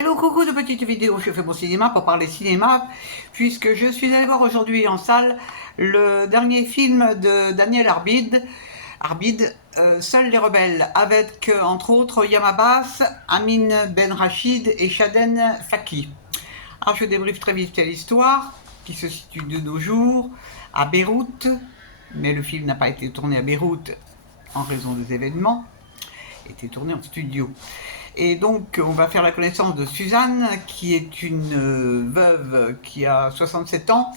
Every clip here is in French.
Hello, coucou de petites vidéos, je fais mon cinéma pour parler cinéma, puisque je suis allé voir aujourd'hui en salle le dernier film de Daniel Arbid, Seuls les rebelles, avec entre autres Yam Abbas, Amin Ben Rachid et Shaden Faki. Alors je débriefe très vite l'histoire, qui se situe de nos jours à Beyrouth, mais le film n'a pas été tourné à Beyrouth en raison des événements, était tourné en studio. Et donc, on va faire la connaissance de Suzanne, qui est une veuve qui a 67 ans.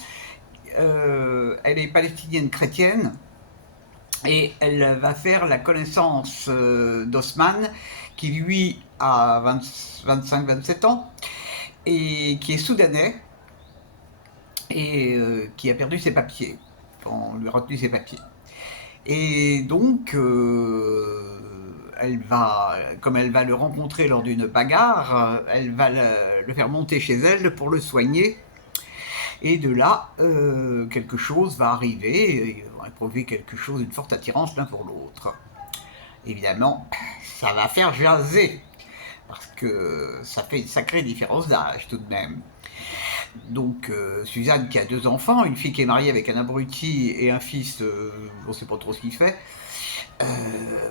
Elle est palestinienne chrétienne. Et elle va faire la connaissance d'Osman, qui lui a 25-27 ans, et qui est soudanais, et qui a perdu ses papiers. On lui a retenu ses papiers. Et donc, comme elle va le rencontrer lors d'une bagarre, elle va le faire monter chez elle pour le soigner. Et de là, quelque chose va arriver, ils vont éprouver quelque chose, une forte attirance l'un pour l'autre. Évidemment, ça va faire jaser, parce que ça fait une sacrée différence d'âge tout de même. Donc Suzanne qui a 2 enfants, une fille qui est mariée avec un abruti et un fils, on ne sait pas trop ce qu'il fait,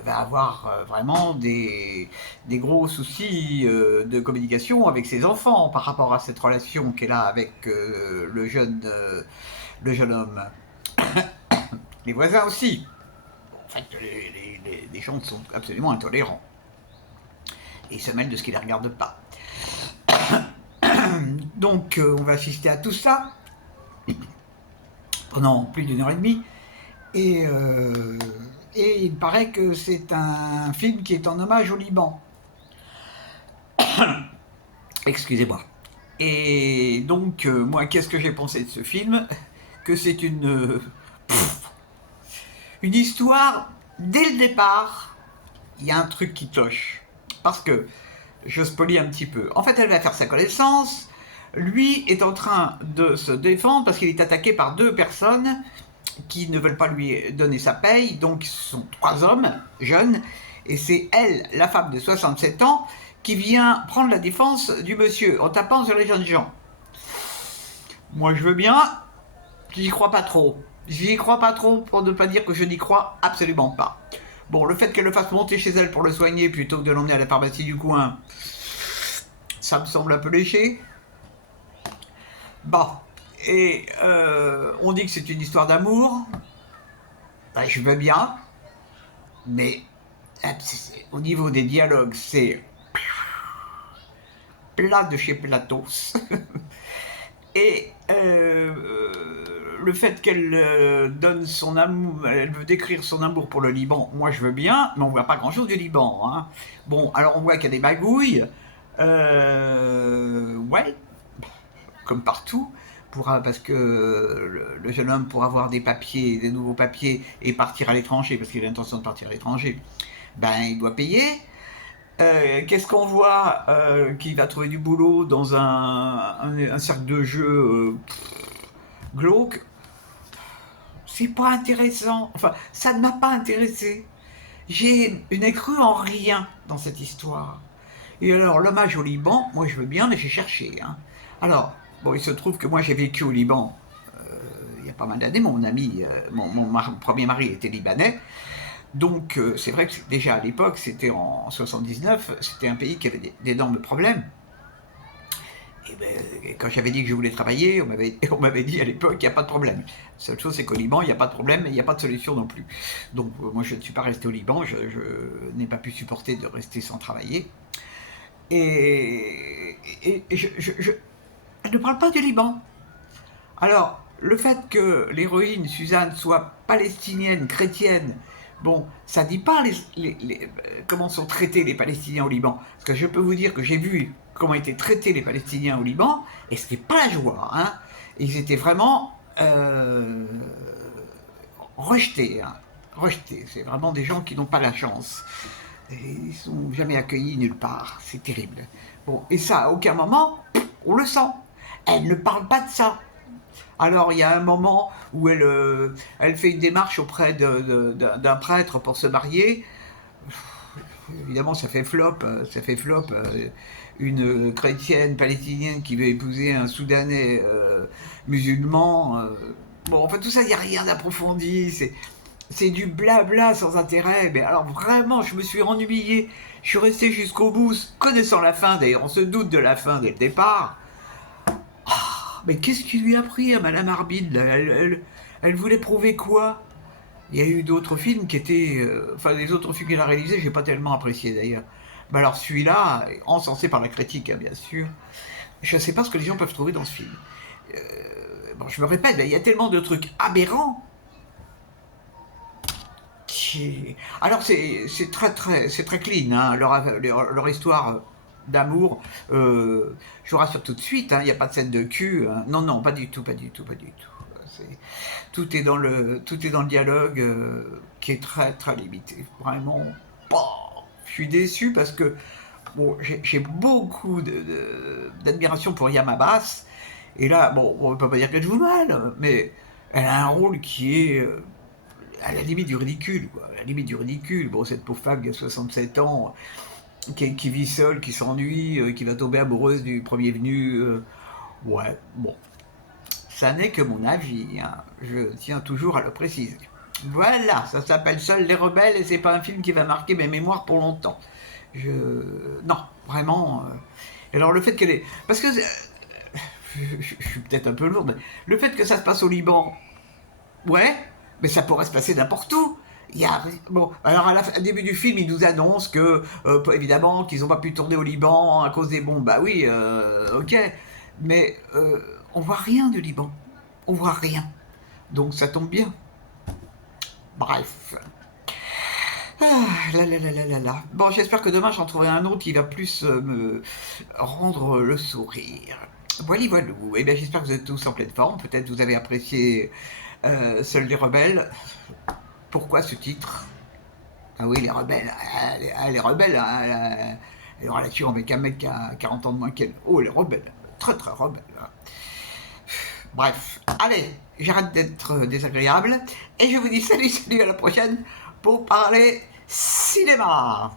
va avoir vraiment des gros soucis de communication avec ses enfants par rapport à cette relation qu'elle a avec le jeune homme. Les voisins aussi. En fait, les gens sont absolument intolérants et se mêlent de ce qui ne les regarde pas. Donc on va assister à tout ça pendant plus d'1 heure et demie, et il paraît que c'est un film qui est en hommage au Liban. Excusez-moi. Et donc moi, qu'est-ce que j'ai pensé de ce film? Que c'est une histoire, dès le départ, il y a un truc qui cloche. Parce que, je spoilie un petit peu, en fait elle va faire sa connaissance, lui est en train de se défendre parce qu'il est attaqué par 2 personnes qui ne veulent pas lui donner sa paye, donc ce sont 3 hommes jeunes, et c'est elle, la femme de 67 ans, qui vient prendre la défense du monsieur en tapant sur les jeunes gens. Moi je veux bien, j'y crois pas trop. J'y crois pas trop, pour ne pas dire que je n'y crois absolument pas. Bon, le fait qu'elle le fasse monter chez elle pour le soigner plutôt que de l'emmener à la pharmacie du coin, ça me semble un peu léché. Bon, et on dit que c'est une histoire d'amour. Ben, je veux bien, mais au niveau des dialogues, c'est plat de chez Platos. Et le fait qu'elle donne son amour, elle veut décrire son amour pour le Liban, moi je veux bien, mais on voit pas grand chose du Liban. Hein. Bon, alors on voit qu'il y a des magouilles, ouais, comme partout, parce que le jeune homme, pour avoir des papiers, des nouveaux papiers, et partir à l'étranger, parce qu'il a l'intention de partir à l'étranger, ben il doit payer. Qu'est-ce qu'on voit qui va trouver du boulot dans un cercle de jeux glauque? C'est pas intéressant. Enfin, ça ne m'a pas intéressé. Je n'ai cru en rien dans cette histoire. Et alors, l'hommage au Liban, moi je veux bien, mais j'ai cherché. Hein. Alors, bon, il se trouve que moi j'ai vécu au Liban il y a pas mal d'années. Mon ami, mon premier mari était libanais. Donc c'est vrai que déjà à l'époque, c'était en 79, c'était un pays qui avait d'énormes problèmes. Et ben, quand j'avais dit que je voulais travailler, on m'avait dit à l'époque qu'il n'y a pas de problème. La seule chose, c'est qu'au Liban, il n'y a pas de problème, mais il n'y a pas de solution non plus. Donc moi, je ne suis pas resté au Liban, je n'ai pas pu supporter de rester sans travailler. Et elle ne parle pas du Liban. Alors, le fait que l'héroïne, Suzanne, soit palestinienne, chrétienne, bon, ça ne dit pas comment sont traités les Palestiniens au Liban. Parce que je peux vous dire que j'ai vu comment étaient traités les Palestiniens au Liban, et c'était pas la joie. Hein. Ils étaient vraiment rejetés. Hein. Rejetés. C'est vraiment des gens qui n'ont pas la chance. Et ils sont jamais accueillis nulle part. C'est terrible. Bon, et ça, à aucun moment, on le sent. Elle ne parle pas de ça. Alors il y a un moment où elle fait une démarche auprès d'un prêtre pour se marier. évidemment, ça fait flop. Une chrétienne palestinienne qui veut épouser un Soudanais musulman. Bon, enfin, tout ça, il n'y a rien d'approfondi. C'est du blabla sans intérêt. Mais alors, vraiment, je me suis ennuyé. Je suis resté jusqu'au bout, connaissant la fin. D'ailleurs, on se doute de la fin dès le départ. Mais qu'est-ce qui lui a pris à Madame Arbide là elle voulait prouver quoi? Il y a eu d'autres films qui étaient... enfin, les autres films qu'elle a réalisés, j'ai pas tellement apprécié d'ailleurs. Mais alors celui-là, encensé par la critique, hein, bien sûr, je sais pas ce que les gens peuvent trouver dans ce film. Bon, je me répète, il y a tellement de trucs aberrants. Alors c'est très clean, hein, leur histoire d'amour. Je vous rassure tout de suite, hein, il n'y a pas de scène de cul. Hein. Non, non, pas du tout, pas du tout, pas du tout. Tout est dans le dialogue qui est très limité. Vraiment, je suis déçu parce que bon, j'ai beaucoup d'admiration pour Yam Abbas. Et là, bon, on ne peut pas dire qu'elle joue mal, mais elle a un rôle qui est à la limite du ridicule, quoi. À la limite du ridicule. Bon, cette pauvre femme qui a 67 ans, qui vit seule, qui s'ennuie, qui va tomber amoureuse du premier venu. Ouais, bon. Ça n'est que mon avis, hein. Je tiens toujours à le préciser. Voilà, ça s'appelle Seuls les rebelles et c'est pas un film qui va marquer mes mémoires pour longtemps. Non, vraiment. Alors le fait qu'elle est... Parce que... je suis peut-être un peu lourd, mais le fait que ça se passe au Liban, ouais, mais ça pourrait se passer n'importe où. Bon, alors au début du film, ils nous annoncent que, évidemment, qu'ils n'ont pas pu tourner au Liban à cause des bombes. Bah oui, ok, mais on voit rien du Liban. On voit rien. Donc ça tombe bien. Bref. Là. Bon, j'espère que demain j'en trouverai un autre qui va plus me rendre le sourire. Voilà, voilà. Eh bien, j'espère que vous êtes tous en pleine forme. Peut-être vous avez apprécié Seuls les rebelles. Pourquoi ce titre? Ah oui, les rebelles. Les rebelles, hein, une relation avec un mec qui a 40 ans de moins qu'elle. Oh, les rebelles. Très, très rebelles. Hein. Bref, allez, j'arrête d'être désagréable. Et je vous dis salut, salut, à la prochaine pour parler cinéma.